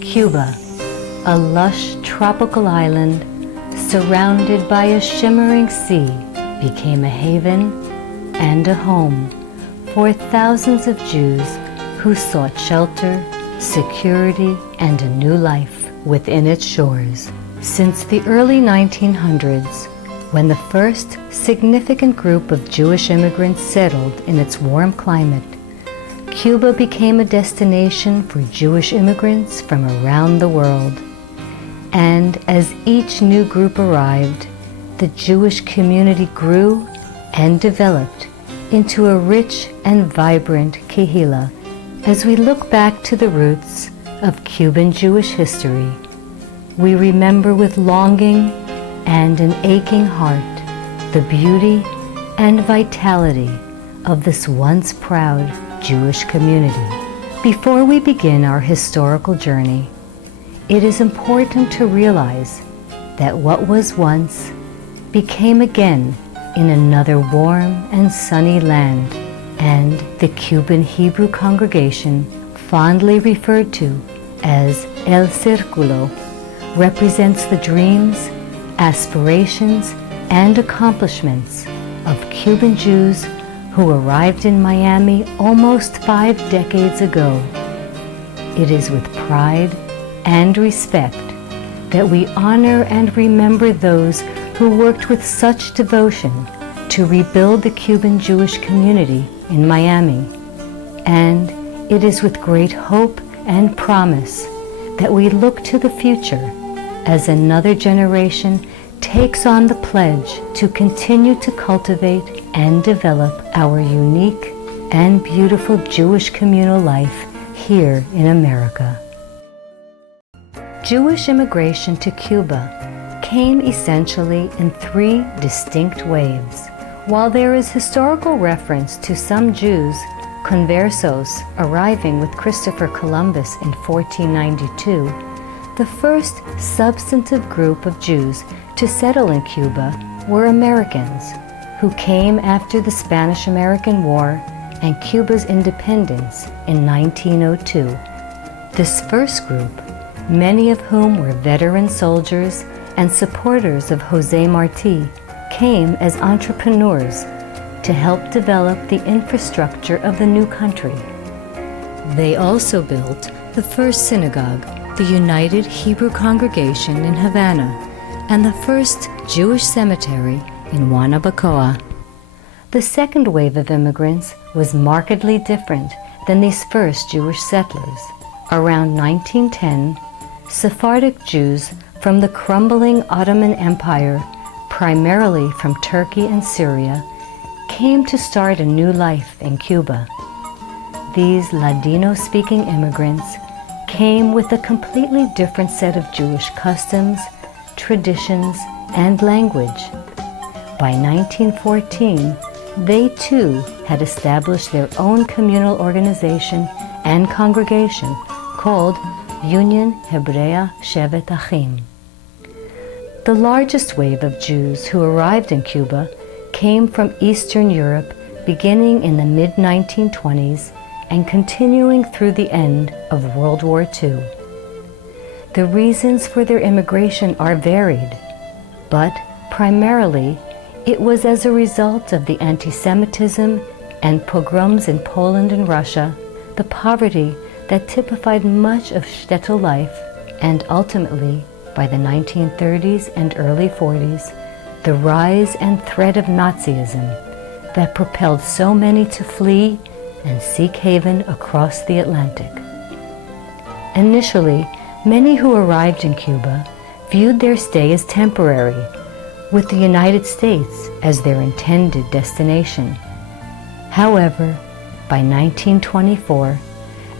Cuba, a lush tropical island surrounded by a shimmering sea, became a haven and a home for thousands of Jews who sought shelter, security, and a new life within its shores. Since the early 1900s, when the first significant group of Jewish immigrants settled in its warm climate, Cuba became a destination for Jewish immigrants from around the world. And as each new group arrived, the Jewish community grew and developed into a rich and vibrant kehillah. As we look back to the roots of Cuban Jewish history, we remember with longing and an aching heart the beauty and vitality of this once proud Jewish community. Before we begin our historical journey, it is important to realize that what was once became again in another warm and sunny land, and the Cuban Hebrew congregation, fondly referred to as El Círculo, represents the dreams, aspirations, and accomplishments of Cuban Jews who arrived in Miami almost 5 decades ago. It is with pride and respect that we honor and remember those who worked with such devotion to rebuild the Cuban Jewish community in Miami. And it is with great hope and promise that we look to the future as another generation takes on the pledge to continue to cultivate and develop our unique and beautiful Jewish communal life here in America. Jewish immigration to Cuba came essentially in 3 distinct waves. While there is historical reference to some Jews, conversos, arriving with Christopher Columbus in 1492, the first substantive group of Jews to settle in Cuba were Americans, who came after the Spanish-American War and Cuba's independence in 1902. This first group, many of whom were veteran soldiers and supporters of José Martí, came as entrepreneurs to help develop the infrastructure of the new country. They also built the first synagogue, the United Hebrew Congregation in Havana, and the first Jewish cemetery in Guanabacoa. The second wave of immigrants was markedly different than these first Jewish settlers. Around 1910, Sephardic Jews from the crumbling Ottoman Empire, primarily from Turkey and Syria, came to start a new life in Cuba. These Ladino-speaking immigrants came with a completely different set of Jewish customs, traditions, and language. By 1914, they too had established their own communal organization and congregation called Union Hebrea Shevet Achim. The largest wave of Jews who arrived in Cuba came from Eastern Europe beginning in the mid-1920s and continuing through the end of World War II. The reasons for their immigration are varied, but primarily it was as a result of the anti-Semitism and pogroms in Poland and Russia, the poverty that typified much of shtetl life, and ultimately, by the 1930s and early 40s, the rise and threat of Nazism that propelled so many to flee and seek haven across the Atlantic. Initially, many who arrived in Cuba viewed their stay as temporary, with the United States as their intended destination. However, by 1924,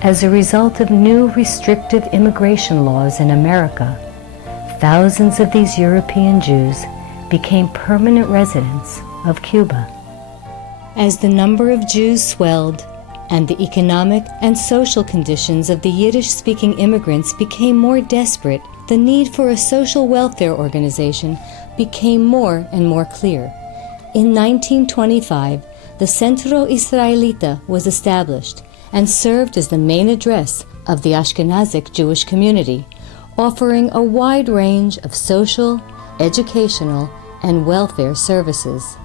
as a result of new restrictive immigration laws in America, thousands of these European Jews became permanent residents of Cuba. As the number of Jews swelled and the economic and social conditions of the Yiddish-speaking immigrants became more desperate, the need for a social welfare organization became more and more clear. In 1925, the Centro Israelita was established and served as the main address of the Ashkenazic Jewish community, offering a wide range of social, educational, and welfare services.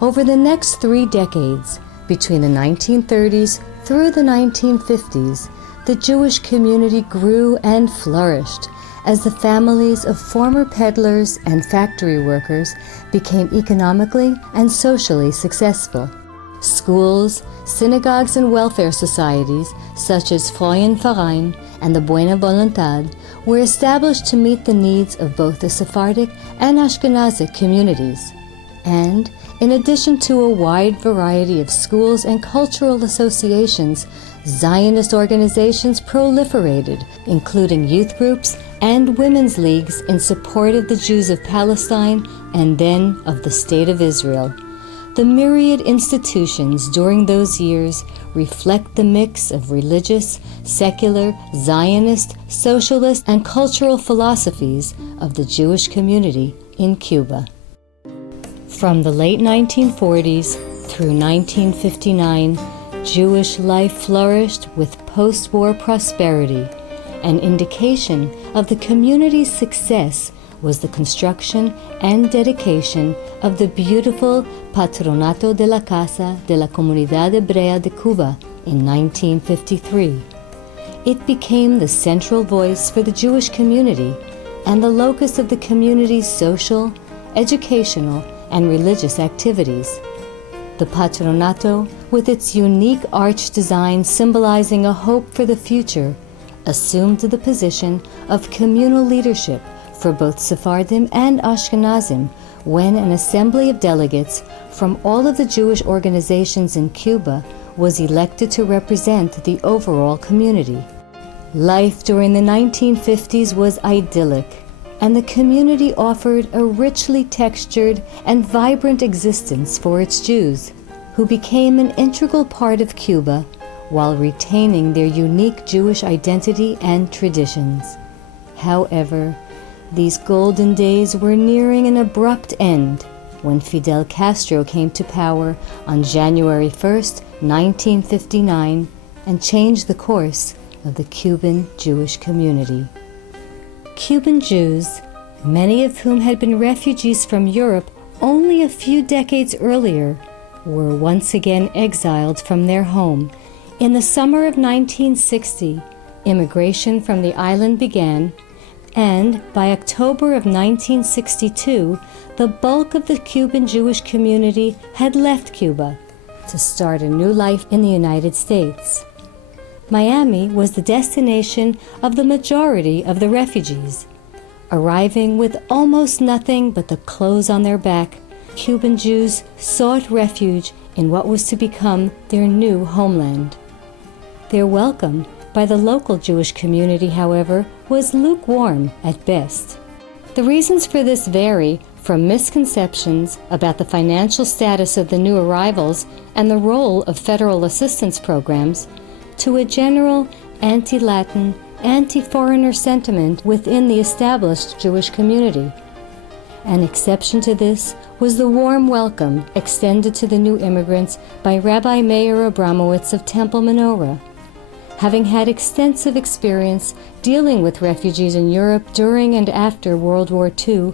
Over the next 3 decades, between the 1930s through the 1950s, the Jewish community grew and flourished as the families of former peddlers and factory workers became economically and socially successful. Schools, synagogues, and welfare societies, such as Frauenverein and the Buena Voluntad, were established to meet the needs of both the Sephardic and Ashkenazic communities. And, in addition to a wide variety of schools and cultural associations, Zionist organizations proliferated, including youth groups and women's leagues in support of the Jews of Palestine and then of the State of Israel. The myriad institutions during those years reflect the mix of religious, secular, Zionist, socialist, and cultural philosophies of the Jewish community in Cuba. From the late 1940s through 1959, Jewish life flourished with post-war prosperity. An indication of the community's success was the construction and dedication of the beautiful Patronato de la Casa de la Comunidad Hebrea de Cuba in 1953. It became the central voice for the Jewish community and the locus of the community's social, educational, and religious activities. The Patronato, with its unique arch design symbolizing a hope for the future, assumed the position of communal leadership for both Sephardim and Ashkenazim when an assembly of delegates from all of the Jewish organizations in Cuba was elected to represent the overall community. Life during the 1950s was idyllic, and the community offered a richly textured and vibrant existence for its Jews, who became an integral part of Cuba while retaining their unique Jewish identity and traditions. However, these golden days were nearing an abrupt end when Fidel Castro came to power on January 1st, 1959, and changed the course of the Cuban Jewish community. Cuban Jews, many of whom had been refugees from Europe only a few decades earlier, were once again exiled from their home. In the summer of 1960, immigration from the island began, and by October of 1962, the bulk of the Cuban Jewish community had left Cuba to start a new life in the United States. Miami was the destination of the majority of the refugees. Arriving with almost nothing but the clothes on their back, Cuban Jews sought refuge in what was to become their new homeland. Their welcome by the local Jewish community, however, was lukewarm at best. The reasons for this vary from misconceptions about the financial status of the new arrivals and the role of federal assistance programs to a general anti-Latin, anti-foreigner sentiment within the established Jewish community. An exception to this was the warm welcome extended to the new immigrants by Rabbi Meir Abramowitz of Temple Menorah. Having had extensive experience dealing with refugees in Europe during and after World War II,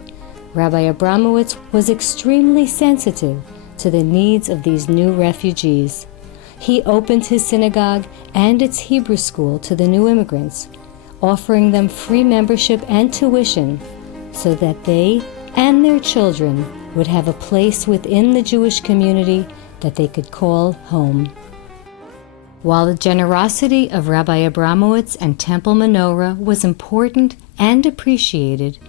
Rabbi Abramowitz was extremely sensitive to the needs of these new refugees. He opened his synagogue and its Hebrew school to the new immigrants, offering them free membership and tuition so that they and their children would have a place within the Jewish community that they could call home. While the generosity of Rabbi Abramowitz and Temple Menorah was important and appreciated,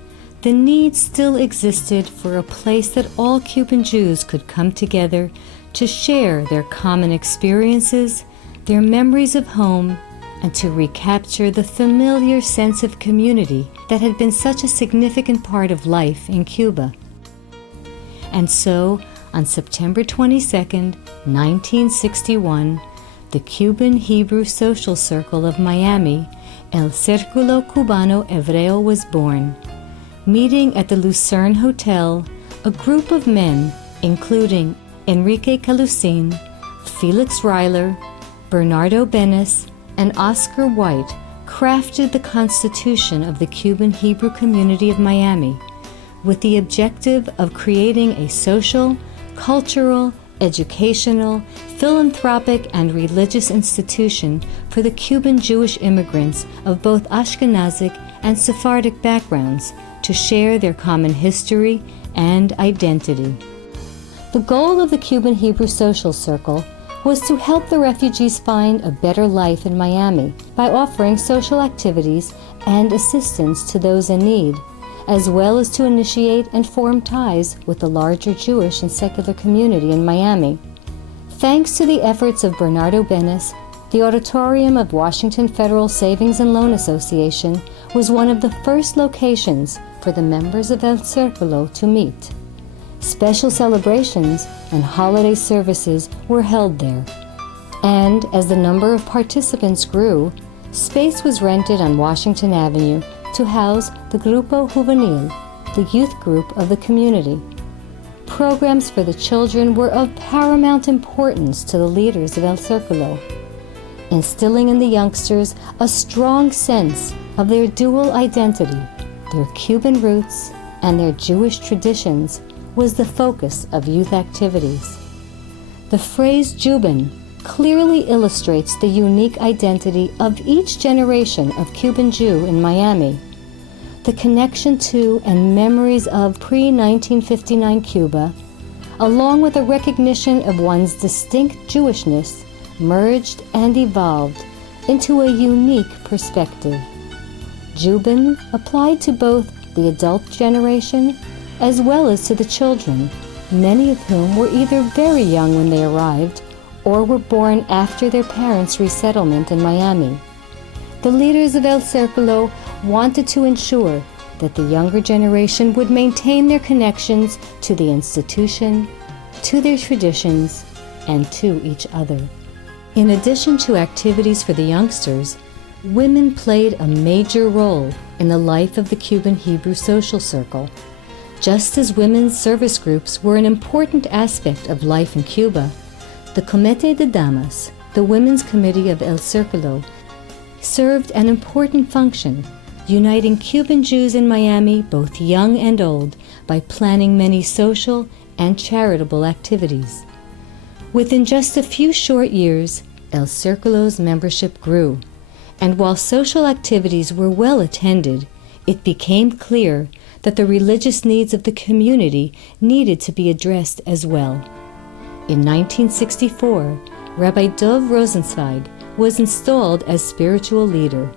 the need still existed for a place that all Cuban Jews could come together to share their common experiences, their memories of home, and to recapture the familiar sense of community that had been such a significant part of life in Cuba. And so, on September 22, 1961, the Cuban Hebrew Social Circle of Miami, El Círculo Cubano Hebreo, was born. Meeting at the Lucerne Hotel, a group of men, including Enrique Calusin, Felix Reiler, Bernardo Benes, and Oscar White crafted the constitution of the Cuban Hebrew community of Miami with the objective of creating a social, cultural, educational, philanthropic, and religious institution for the Cuban Jewish immigrants of both Ashkenazic and Sephardic backgrounds to share their common history and identity. The goal of the Cuban Hebrew Social Circle was to help the refugees find a better life in Miami by offering social activities and assistance to those in need, as well as to initiate and form ties with the larger Jewish and secular community in Miami. Thanks to the efforts of Bernardo Benes, the auditorium of Washington Federal Savings and Loan Association was one of the first locations for the members of El Círculo to meet. Special celebrations and holiday services were held there, and as the number of participants grew, space was rented on Washington Avenue to house the Grupo Juvenil, the youth group of the community. Programs for the children were of paramount importance to the leaders of El Círculo, instilling in the youngsters a strong sense of their dual identity, their Cuban roots, and their Jewish traditions was the focus of youth activities. The phrase Cuban clearly illustrates the unique identity of each generation of Cuban Jew in Miami. The connection to and memories of pre-1959 Cuba, along with a recognition of one's distinct Jewishness, merged and evolved into a unique perspective. Cuban applied to both the adult generation as well as to the children, many of whom were either very young when they arrived or were born after their parents' resettlement in Miami. The leaders of El Círculo wanted to ensure that the younger generation would maintain their connections to the institution, to their traditions, and to each other. In addition to activities for the youngsters, women played a major role in the life of the Cuban Hebrew Social Circle. Just as women's service groups were an important aspect of life in Cuba, the Comité de Damas, the Women's Committee of El Círculo, served an important function, uniting Cuban Jews in Miami, both young and old, by planning many social and charitable activities. Within just a few short years, El Círculo's membership grew, and while social activities were well attended, it became clear that the religious needs of the community needed to be addressed as well. In 1964, Rabbi Dov Rosenzweig was installed as spiritual leader.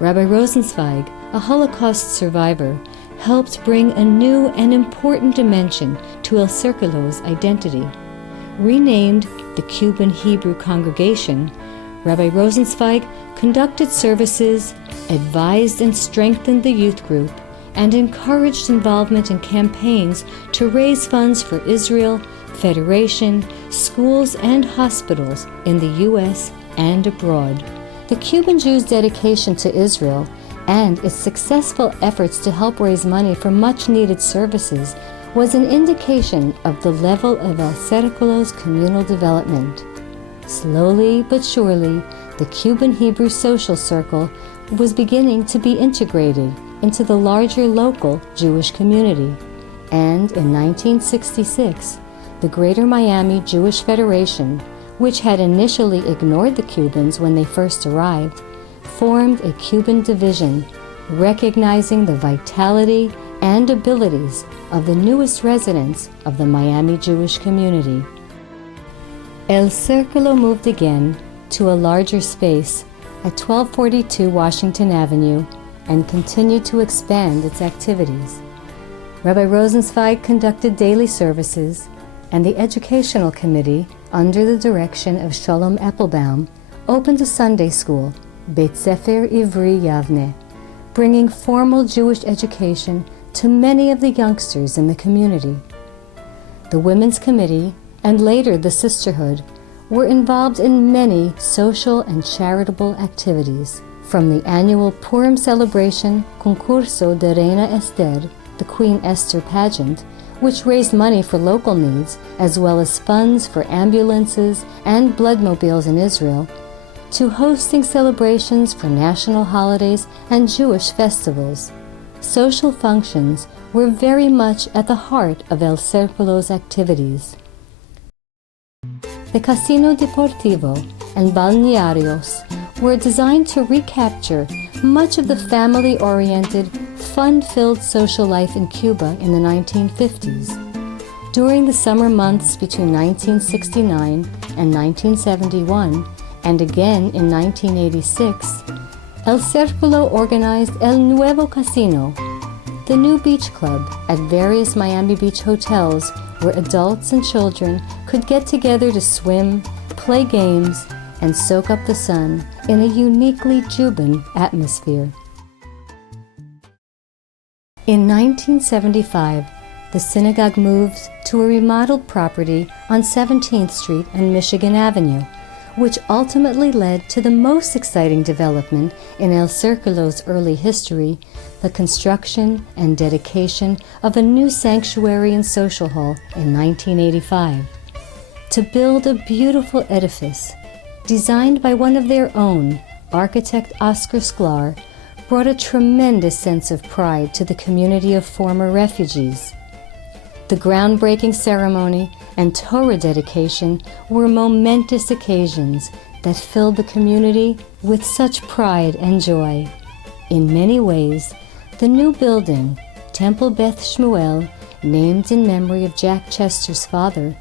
Rabbi Rosenzweig, a Holocaust survivor, helped bring a new and important dimension to El Círculo's identity. Renamed the Cuban Hebrew Congregation, Rabbi Rosenzweig conducted services, advised and strengthened the youth group, and encouraged involvement in campaigns to raise funds for Israel, Federation, schools, and hospitals in the U.S. and abroad. The Cuban Jews' dedication to Israel and its successful efforts to help raise money for much-needed services was an indication of the level of El Círculo's communal development. Slowly but surely, the Cuban Hebrew Social Circle was beginning to be integrated into the larger local Jewish community, and in 1966, the Greater Miami Jewish Federation, which had initially ignored the Cubans when they first arrived, formed a Cuban division, recognizing the vitality and abilities of the newest residents of the Miami Jewish community. El Círculo moved again to a larger space at 1242 Washington Avenue and continued to expand its activities. Rabbi Rosenzweig conducted daily services, and the Educational Committee, under the direction of Shalom Applebaum, opened a Sunday school, Beit Sefer Ivri Yavne, bringing formal Jewish education to many of the youngsters in the community. The Women's Committee, and later the Sisterhood, were involved in many social and charitable activities, from the annual Purim celebration Concurso de Reina Esther, the Queen Esther pageant, which raised money for local needs, as well as funds for ambulances and bloodmobiles in Israel, to hosting celebrations for national holidays and Jewish festivals. Social functions were very much at the heart of El Círculo's activities. The Casino Deportivo and Balnearios were designed to recapture much of the family-oriented, fun-filled social life in Cuba in the 1950s. During the summer months between 1969 and 1971, and again in 1986, El Círculo organized El Nuevo Casino, the new beach club at various Miami Beach hotels where adults and children could get together to swim, play games, and soak up the sun in a uniquely Cuban atmosphere. In 1975, the synagogue moved to a remodeled property on 17th Street and Michigan Avenue, which ultimately led to the most exciting development in El Círculo's early history, the construction and dedication of a new sanctuary and social hall in 1985. To build a beautiful edifice, designed by one of their own, architect Oscar Sklar, brought a tremendous sense of pride to the community of former refugees. The groundbreaking ceremony and Torah dedication were momentous occasions that filled the community with such pride and joy. In many ways, the new building, Temple Beth Shmuel, named in memory of Jack Chester's father,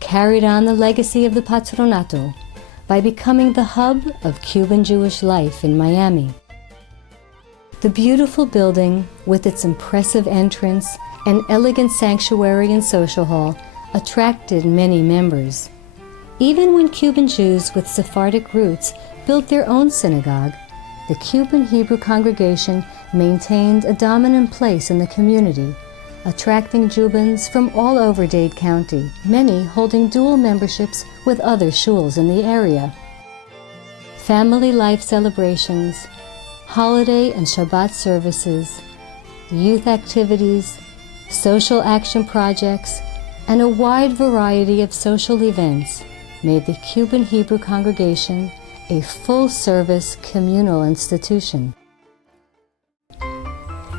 carried on the legacy of the Patronato by becoming the hub of Cuban Jewish life in Miami. The beautiful building, with its impressive entrance and elegant sanctuary and social hall, attracted many members. Even when Cuban Jews with Sephardic roots built their own synagogue, the Cuban Hebrew congregation maintained a dominant place in the community, attracting Cubans from all over Dade County, many holding dual memberships with other shuls in the area. Family life celebrations, holiday and Shabbat services, youth activities, social action projects, and a wide variety of social events made the Cuban Hebrew congregation a full-service communal institution.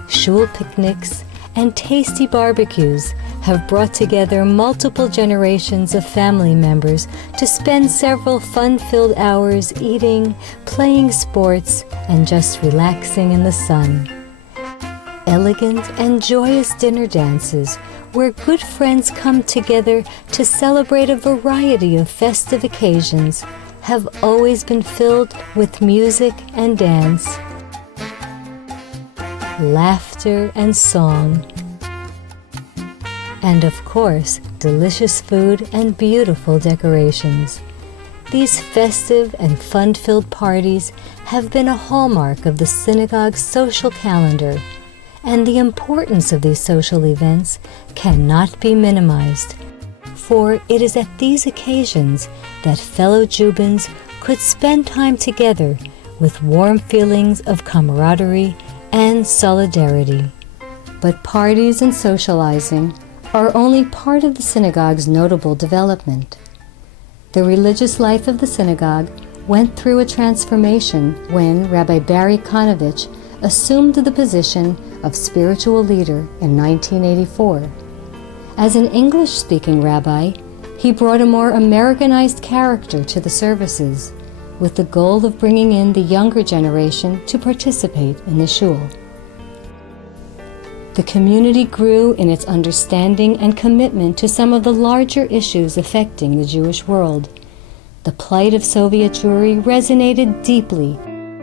Shul picnics and tasty barbecues have brought together multiple generations of family members to spend several fun-filled hours eating, playing sports, and just relaxing in the sun. Elegant and joyous dinner dances where good friends come together to celebrate a variety of festive occasions have always been filled with music and dance, laughter and song, and of course, delicious food and beautiful decorations. These festive and fun-filled parties have been a hallmark of the synagogue's social calendar, and the importance of these social events cannot be minimized, for it is at these occasions that fellow Cubans could spend time together with warm feelings of camaraderie and solidarity. But parties and socializing are only part of the synagogue's notable development. The religious life of the synagogue went through a transformation when Rabbi Barry Konovich assumed the position of spiritual leader in 1984. As an English-speaking rabbi, he brought a more Americanized character to the services, with the goal of bringing in the younger generation to participate in the shul. The community grew in its understanding and commitment to some of the larger issues affecting the Jewish world. The plight of Soviet Jewry resonated deeply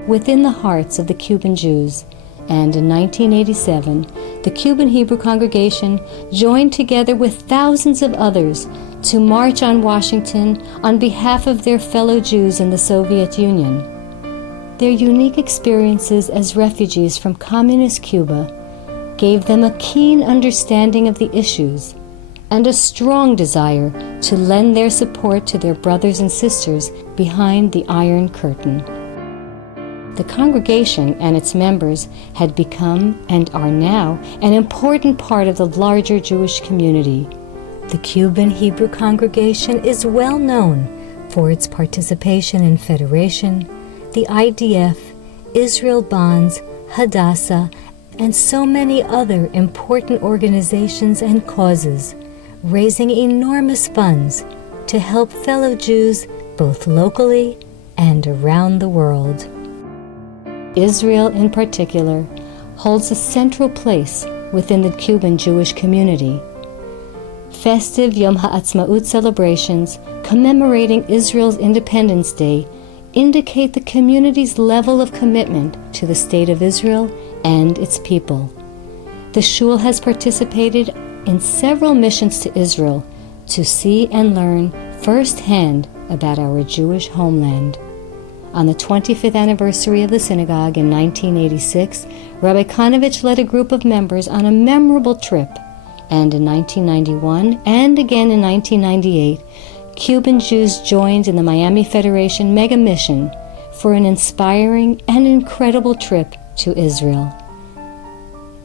within the hearts of the Cuban Jews, and in 1987, the Cuban Hebrew congregation joined together with thousands of others to march on Washington on behalf of their fellow Jews in the Soviet Union. Their unique experiences as refugees from communist Cuba gave them a keen understanding of the issues and a strong desire to lend their support to their brothers and sisters behind the Iron Curtain. The congregation and its members had become and are now an important part of the larger Jewish community. The Cuban Hebrew congregation is well known for its participation in federation, the IDF, Israel Bonds, Hadassah, and so many other important organizations and causes, raising enormous funds to help fellow Jews both locally and around the world. Israel, in particular, holds a central place within the Cuban Jewish community. Festive Yom HaAtzmaut celebrations commemorating Israel's Independence Day indicate the community's level of commitment to the State of Israel and its people. The Shul has participated in several missions to Israel to see and learn firsthand about our Jewish homeland. On the 25th anniversary of the synagogue in 1986, Rabbi Kanovich led a group of members on a memorable trip, and in 1991 and again in 1998, Cuban Jews joined in the Miami Federation mega mission for an inspiring and incredible trip to Israel.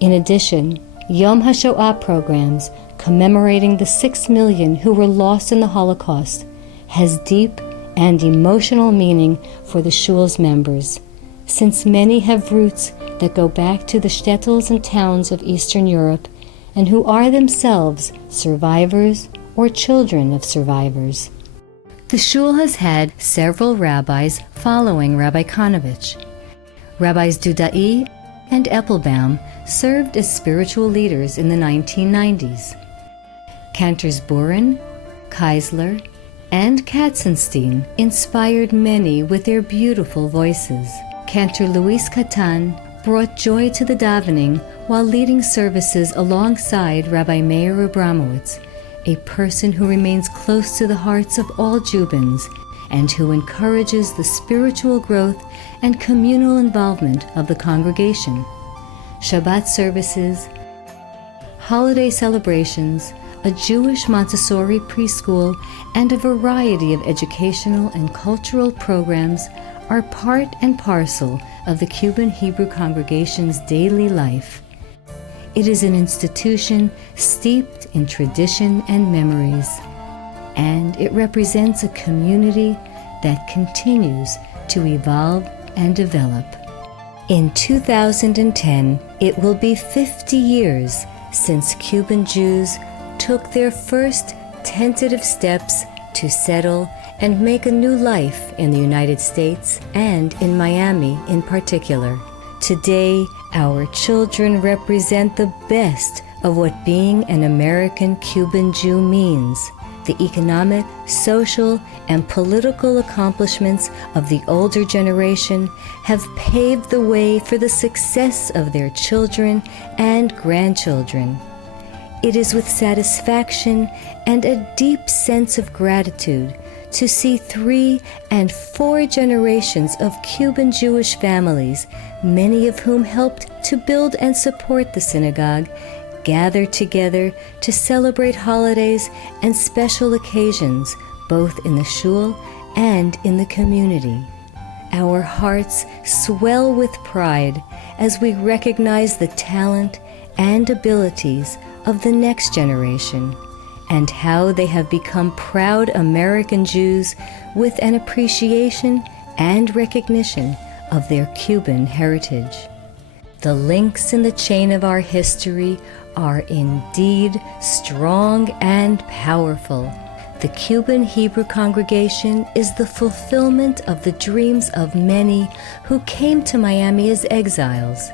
In addition, Yom HaShoah programs commemorating the 6 million who were lost in the Holocaust has deep and emotional meaning for the Shul's members, since many have roots that go back to the shtetls and towns of Eastern Europe and who are themselves survivors or children of survivors. The Shul has had several rabbis following Rabbi Kanovich. Rabbis Dudai and Eppelbaum served as spiritual leaders in the 1990s. Cantors Buren, Keisler, and Katzenstein inspired many with their beautiful voices. Cantor Luis Catan brought joy to the davening while leading services alongside Rabbi Meir Abramowitz, a person who remains close to the hearts of all Jubans and who encourages the spiritual growth and communal involvement of the congregation. Shabbat services, holiday celebrations, a Jewish Montessori preschool, and a variety of educational and cultural programs are part and parcel of the Cuban Hebrew congregation's daily life. It is an institution steeped in tradition and memories, and it represents a community that continues to evolve and develop. In 2010, it will be 50 years since Cuban Jews took their first tentative steps to settle and make a new life in the United States and in Miami in particular. Today, our children represent the best of what being an American Cuban Jew means. The economic, social, and political accomplishments of the older generation have paved the way for the success of their children and grandchildren. It is with satisfaction and a deep sense of gratitude to see 3 and 4 generations of Cuban Jewish families, many of whom helped to build and support the synagogue, gather together to celebrate holidays and special occasions, both in the shul and in the community. Our hearts swell with pride as we recognize the talent and abilities of the next generation, and how they have become proud American Jews with an appreciation and recognition of their Cuban heritage. The links in the chain of our history are indeed strong and powerful. The Cuban Hebrew congregation is the fulfillment of the dreams of many who came to Miami as exiles,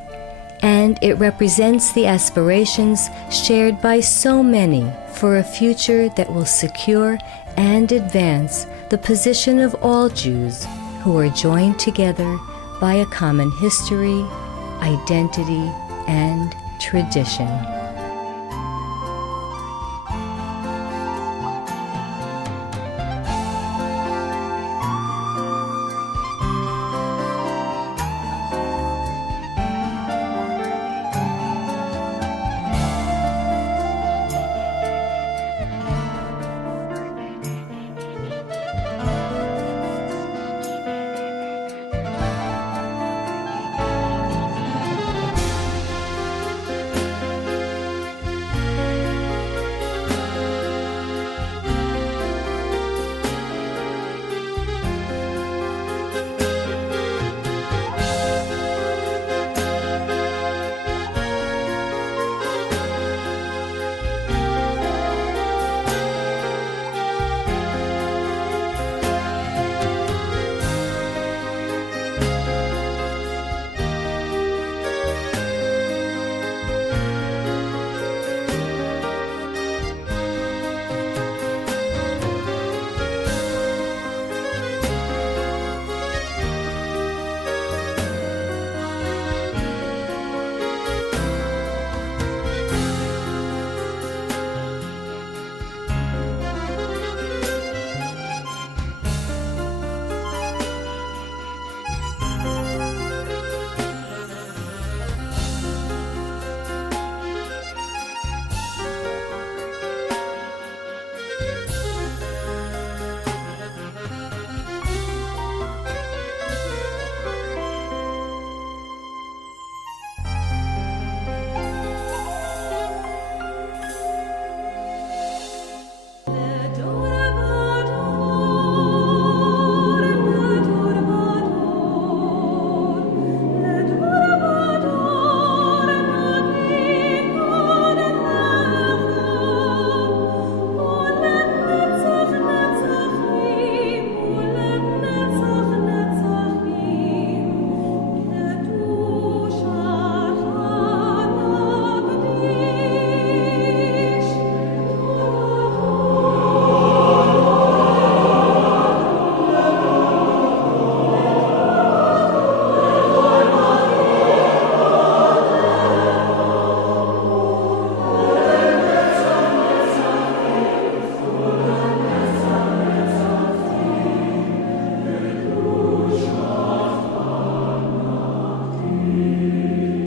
and it represents the aspirations shared by so many for a future that will secure and advance the position of all Jews who are joined together by a common history, identity, and tradition.